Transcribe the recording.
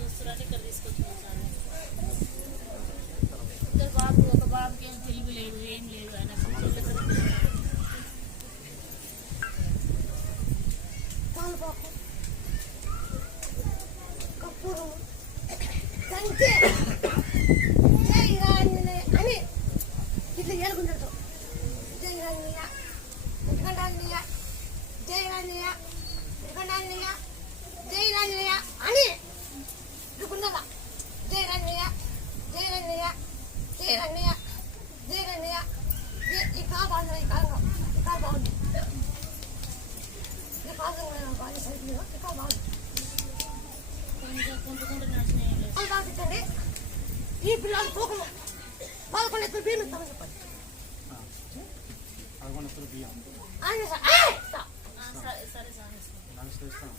చూస్తున్నారని ఇక్కడ తీసుకొచ్చున్నాం సార్. ఇద్దరు బాబు, ఒక బాబుకి ఏం తెలివి లేదు, ఏం లేదు. ఆయన అని ఇట్లా ఏడుకుంటాడు. జై రాజనీయ ఇటుకంటానీయ, జై రాజనీయ ఇటుకంటానీయ, జై రాజనీయ అని ఇటుకుంటారా. జై రాజనీయ, జై రాజనీయ, జై రాజనీయ, జై రాజనీయ. ఈ కాలు బాగుంది, ఈ కాలు బాగుంది, ఈ కాలు బాగా సైడ్ మీద ఈ కాలు బాగుంది. అది బాగుందండి. ఈ పిల్లలు తూకము 11 ఎత్తులు బియ్యం ఇస్తామని చెప్పండి. సరే సార్